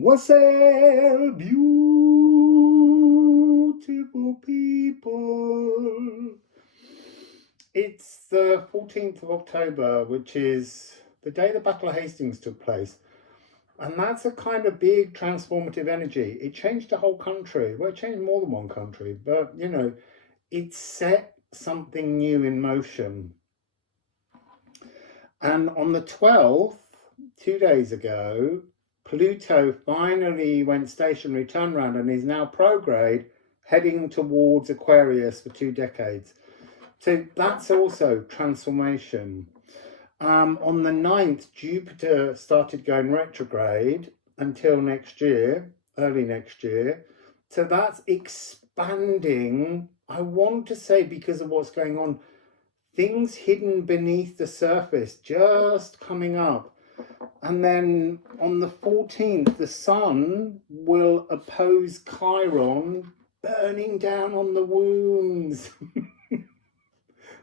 Wassail, beautiful people. It's the 14th of October, which is the day the Battle of Hastings took place. And that's a kind of big transformative energy. It changed the whole country. Well, it changed more than one country, but, you know, it set something new in motion. And on the 12th, 2 days ago, Pluto finally went stationary, turned around, and is now prograde, heading towards Aquarius for 2 decades. So that's also transformation. On the 9th, Jupiter started going retrograde until next year, early next year. So that's expanding, I want to say, because of what's going on, things hidden beneath the surface just coming up. And then on the 14th, the Sun will oppose Chiron, burning down on the wounds.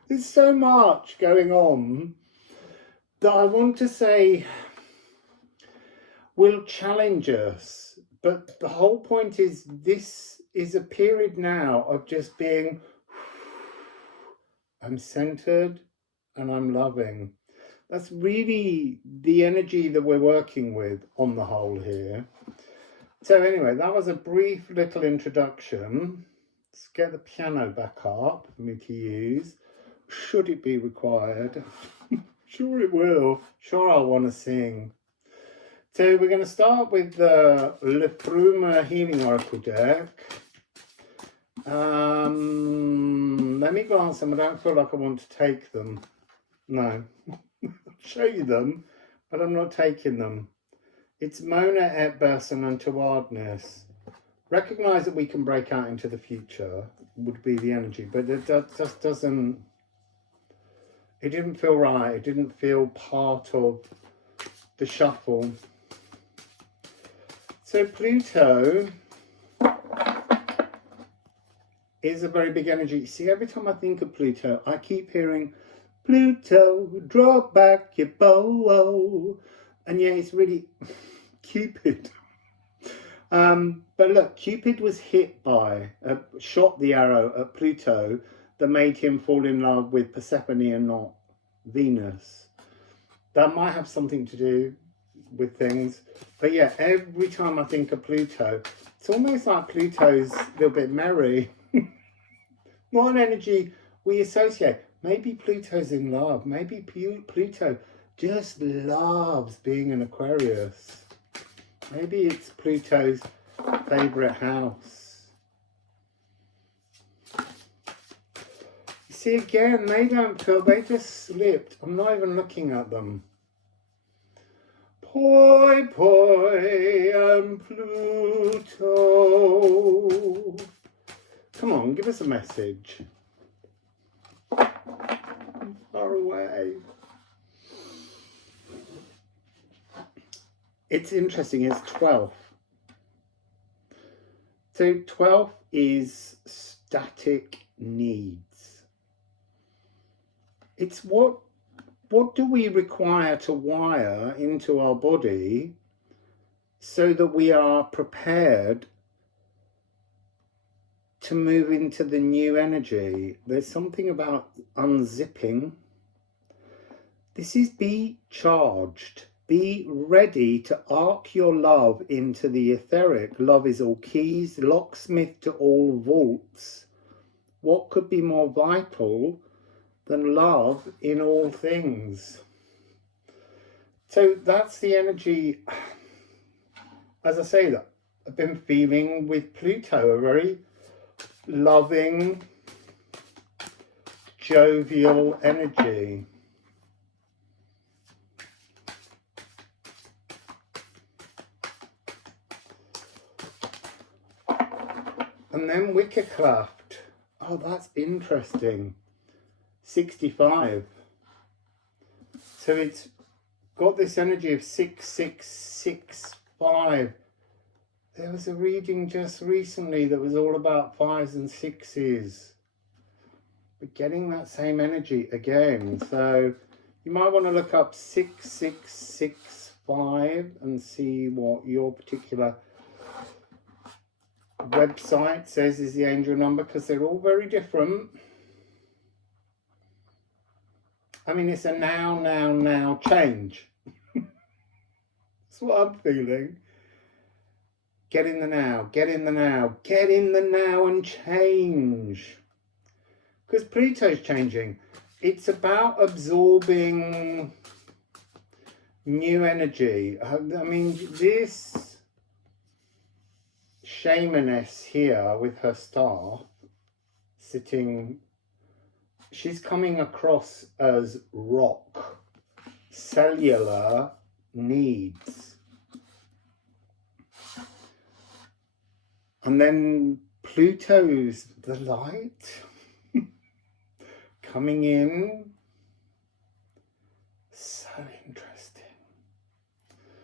There's so much going on that I want to say will challenge us. But the whole point is, this is a period now of just being, I'm centered and I'm loving. That's really the energy that we're working with on the whole here. So anyway, that was a brief little introduction. Let's get the piano back up for me to use. Should it be required? Sure it will. Sure I'll want to sing. So we're going to start with the Liffruma Healing Oracle deck. Let me glance them. I don't feel like I want to take them. No. I'll show you them, but I'm not taking them. It's Mona et Person and Towardness. Recognize that we can break out into the future would be the energy, but it just doesn't, it didn't feel right. It didn't feel part of the shuffle. So Pluto is a very big energy. See, every time I think of Pluto, I keep hearing, Pluto, draw back your bow. And yeah, it's really Cupid. But look, Cupid was hit by, shot the arrow at Pluto that made him fall in love with Persephone and not Venus. That might have something to do with things. But yeah, every time I think of Pluto, it's almost like Pluto's a little bit merry. Not an energy we associate. Maybe Pluto's in love. Maybe Pluto just loves being an Aquarius. Maybe it's Pluto's favourite house. You see, again, they don't feel, they just slipped. I'm not even looking at them. Poi, poi, and Pluto. Come on, give us a message. Far away. It's interesting, it's 12th. So 12th is static needs. It's what do we require to wire into our body so that we are prepared to move into the new energy. There's something about unzipping. This is be charged. Be ready to arc your love into the etheric. Love is all keys, locksmith to all vaults. What could be more vital than love in all things? So that's the energy, as I say, that I've been feeling with Pluto, a very loving, jovial energy. And then Witchcraft. Oh, that's interesting. 65. So it's got this energy of 6665. There was a reading just recently that was all about 5s and 6s. But getting that same energy again. So you might want to look up 6665 5 and see what your particular website says is the angel number, because they're all very different. I mean, it's a now change. That's what I'm feeling. Get in the now, get in the now, get in the now and change. Because Pluto's changing. It's about absorbing new energy. I mean, this shamaness here with her staff sitting, she's coming across as rock, cellular needs. And then Pluto's the light coming in. So interesting.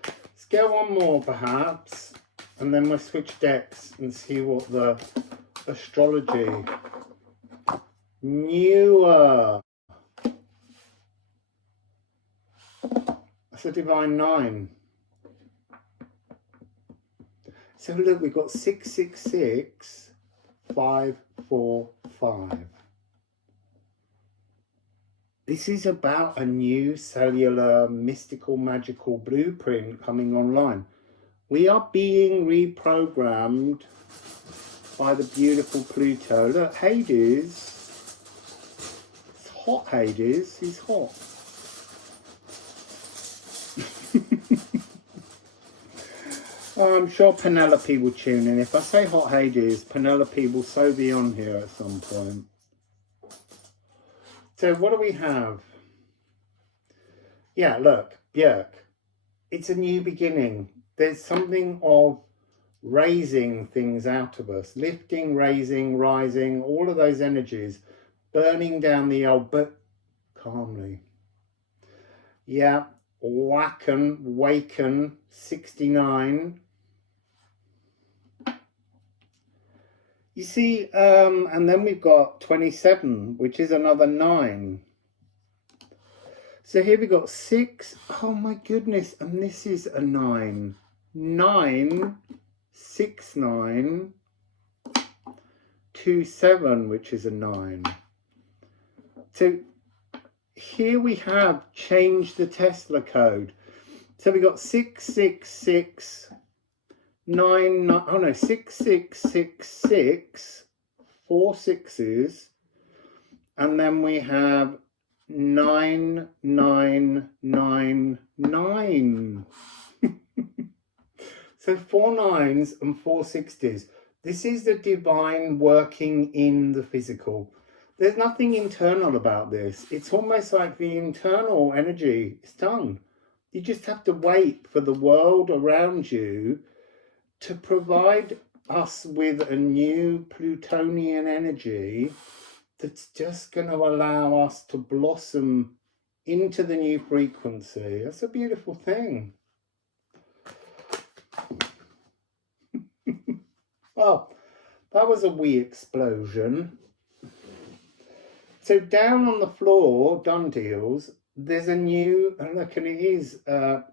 Let's go one more perhaps, and then we'll switch decks and see what the astrology newer. That's a divine 9. So look, we've got 666 545. This is about a new cellular, mystical, magical blueprint coming online. We are being reprogrammed by the beautiful Pluto. Look, Hades. It's hot, Hades. He's hot. I'm sure Penelope will tune in. If I say hot Hades, Penelope will so be on here at some point. So what do we have? Yeah, look, Björk. It's a new beginning. There's something of raising things out of us. Lifting, raising, rising, all of those energies. Burning down the old, but calmly. Yeah, waken, 69. You see, and then we've got 27, which is another 9. So here we've got 6. Oh my goodness, and this is a 9. 9, 6, 9, 2, 7, which is a 9. So here we have changed the Tesla code. So we got 666 9, oh no, 6666, 4 sixes, and then we have 9999. So 4 9s and 4 60s. This is the divine working in the physical. There's nothing internal about this. It's almost like the internal energy is done. You just have to wait for the world around you to provide us with a new Plutonian energy that's just going to allow us to blossom into the new frequency. That's a beautiful thing. Well, that was a wee explosion. So down on the floor, done deals, there's a new, and look, and it is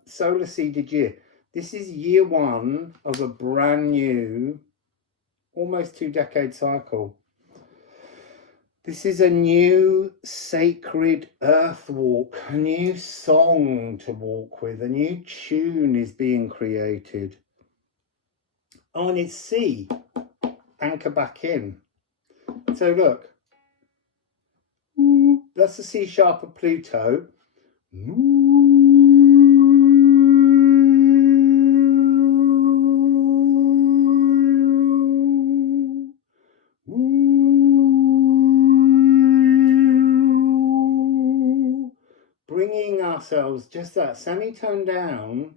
solar seeded year. This is year 1 of a brand new, almost 2-decade cycle. This is a new sacred earth walk, a new song to walk with, a new tune is being created. Oh, and it's C, anchor back in. So look, that's the C sharp of Pluto. Bringing ourselves just that semitone down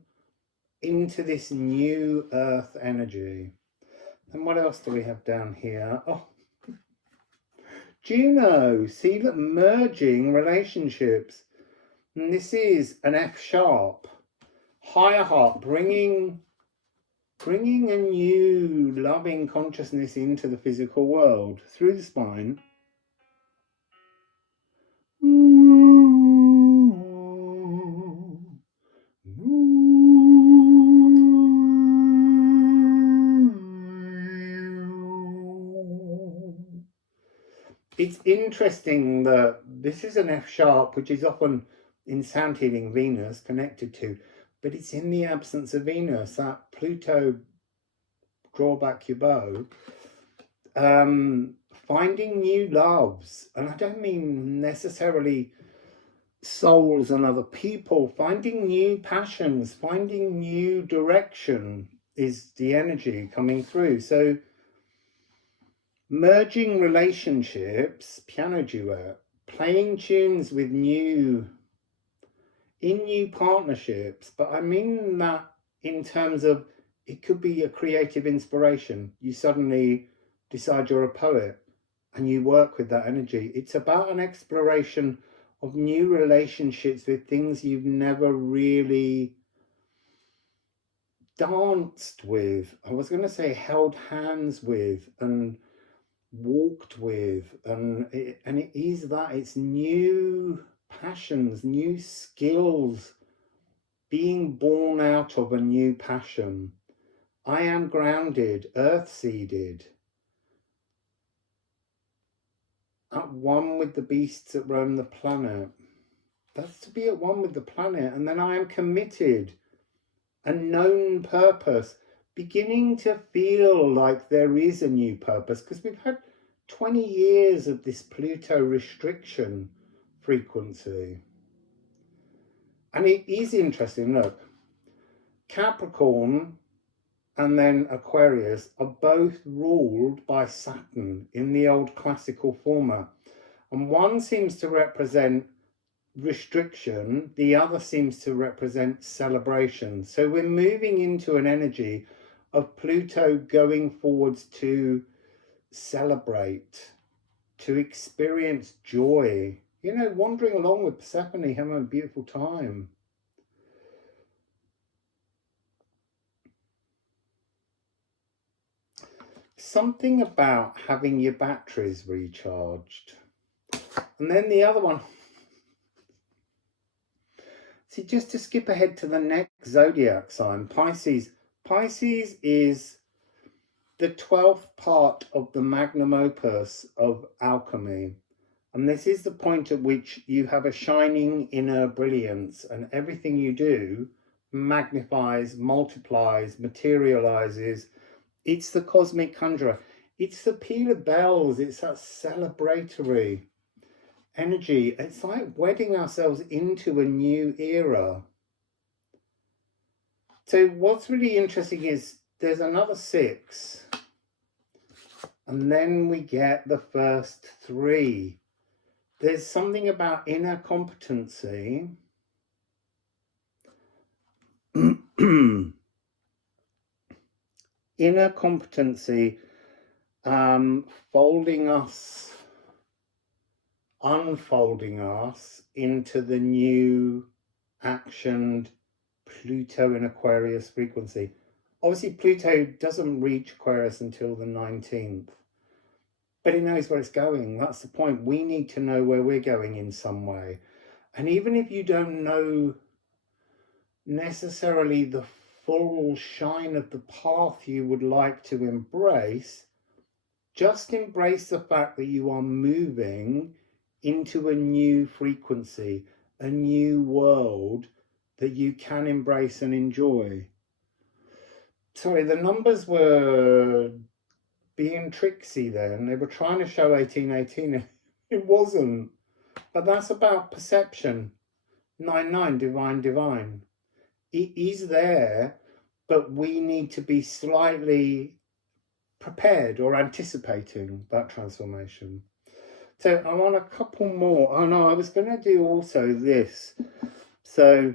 into this new earth energy. And what else do we have down here? Oh, Juno. See, look, merging relationships. And this is an F sharp, higher heart, bringing a new loving consciousness into the physical world through the spine. it's interesting that this is an F sharp, which is often in sound healing Venus connected to, but it's in the absence of Venus. That Pluto, draw back your bow, finding new loves, and I don't mean necessarily souls and other people, finding new passions, finding new direction is the energy coming through. So merging relationships, piano duet, playing tunes with new partnerships, but I mean that in terms of it could be a creative inspiration. You suddenly decide you're a poet and you work with that energy. It's about an exploration of new relationships with things you've never really danced with. I was going to say held hands with and walked with, and it is that. It's new passions, new skills, being born out of a new passion. I am grounded, earth-seeded, at one with the beasts that roam the planet. That's to be at one with the planet. And then I am committed, a known purpose, beginning to feel like there is a new purpose, because we've had 20 years of this Pluto restriction frequency. And it is interesting, look, Capricorn and then Aquarius are both ruled by Saturn in the old classical format. And one seems to represent restriction, the other seems to represent celebration. So we're moving into an energy of Pluto going forwards to celebrate, to experience joy, you know, wandering along with Persephone, having a beautiful time. Something about having your batteries recharged. And then the other one, see, just to skip ahead to the next zodiac sign, Pisces. Pisces is the 12th part of the magnum opus of alchemy. And this is the point at which you have a shining inner brilliance, and everything you do magnifies, multiplies, materializes. It's the cosmic conjurer. It's the peal of bells. It's that celebratory energy. It's like wedding ourselves into a new era. So what's really interesting is there's another 6, and then we get the first 3. There's something about inner competency. Inner competency, folding us, unfolding us into the new actioned Pluto in Aquarius frequency. Obviously, Pluto doesn't reach Aquarius until the 19th, but it knows where it's going. That's the point. We need to know where we're going in some way. And even if you don't know necessarily the full shine of the path you would like to embrace, just embrace the fact that you are moving into a new frequency, a new world that you can embrace and enjoy. Sorry, the numbers were being tricksy then. They were trying to show 1818. It wasn't. But that's about perception. 99, divine, divine. It is there, but we need to be slightly prepared or anticipating that transformation. So I want a couple more. Oh no, I was going to do also this. So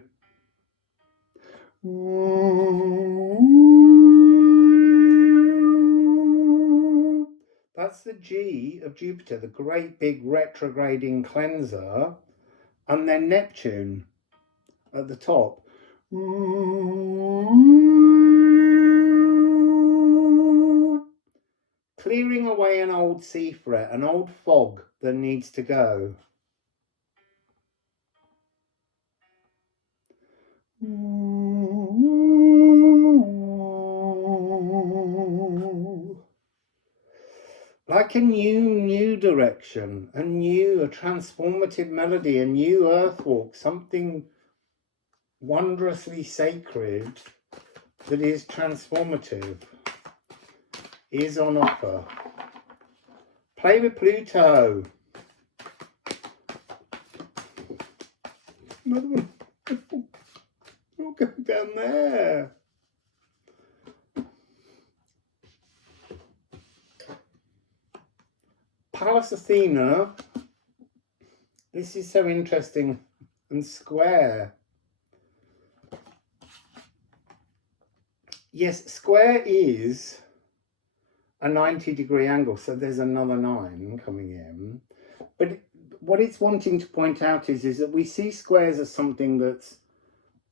that's the G of Jupiter, the great big retrograding cleanser, and then Neptune at the top. Clearing away an old C fret, an old fog that needs to go. like a new direction, a transformative melody, a new earth walk, something wondrously sacred that is transformative is on offer. Play with Pluto. Another one. We'll go down there. Pallas Athena. This is so interesting and square. Yes, square is a 90-degree angle, so there's another 9 coming in. But what it's wanting to point out is that we see squares as something that's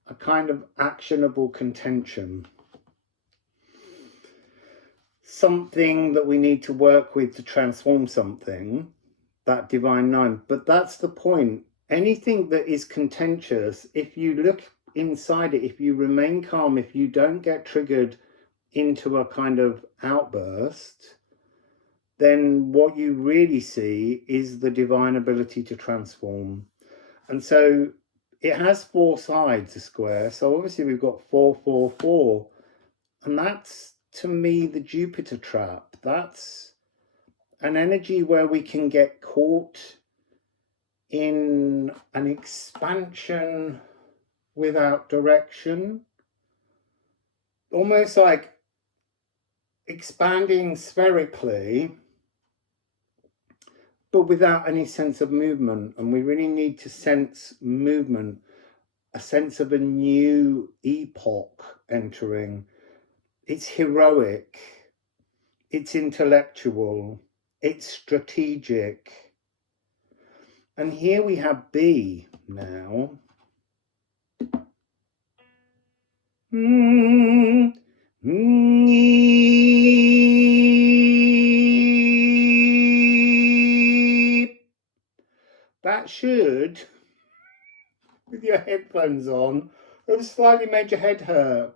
a kind of actionable contention. Something that we need to work with to transform something, that divine 9. But that's the point. Anything that is contentious, if you look inside it, if you remain calm, if you don't get triggered into a kind of outburst, then what you really see is the divine ability to transform. And so it has 4 sides, a square. So obviously we've got 4, 4, 4. And that's, to me, the Jupiter trap. That's an energy where we can get caught in an expansion without direction. Almost like expanding spherically, but without any sense of movement. And we really need to sense movement, a sense of a new epoch entering. It's heroic, it's intellectual, it's strategic. And here we have B now. That should, with your headphones on, have slightly made your head hurt.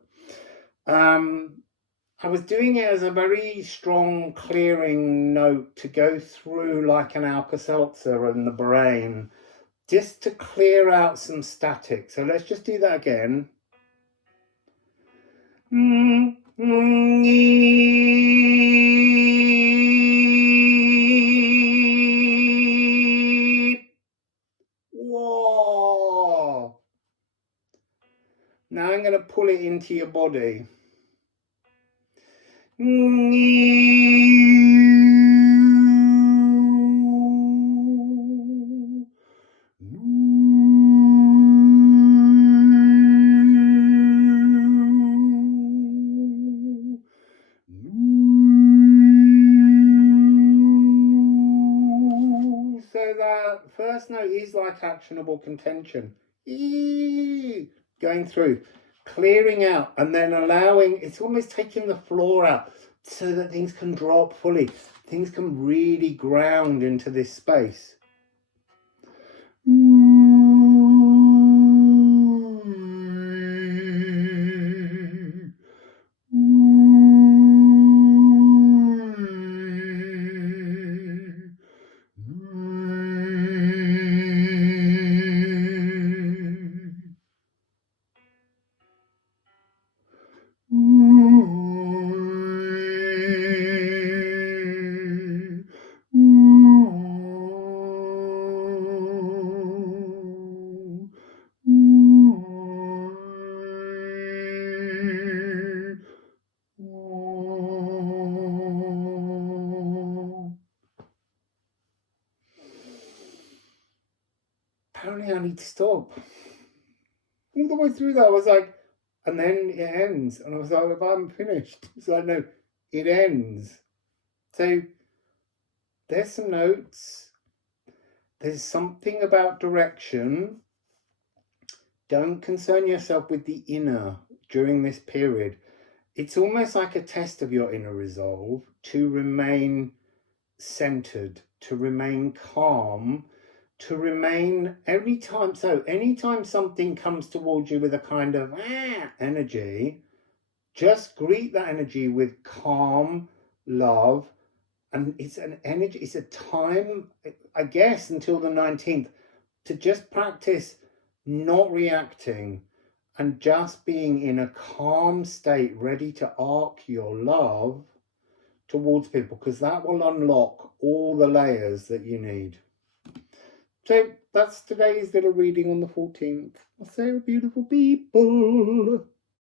I was doing it as a very strong clearing note to go through like an Alka-Seltzer in the brain, just to clear out some static. So let's just do that again. Whoa! Now I'm going to pull it into your body. So that first note is like actionable contention. Going through, clearing out, and then allowing, it's almost taking the floor out so that things can drop fully. Things can really ground into this space. Apparently I need to stop. All the way through that I was like, and then it ends. And I was like, if I haven't finished. So I know it ends. So there's some notes. There's something about direction. Don't concern yourself with the inner during this period. It's almost like a test of your inner resolve to remain centered, to remain calm, to remain anytime something comes towards you with a kind of energy, just greet that energy with calm, love, And it's an energy, it's a time, I guess, until the 19th, to just practice not reacting and just being in a calm state, ready to arc your love towards people, because that will unlock all the layers that you need. So that's today's little reading on the 14th. I'll say, beautiful people.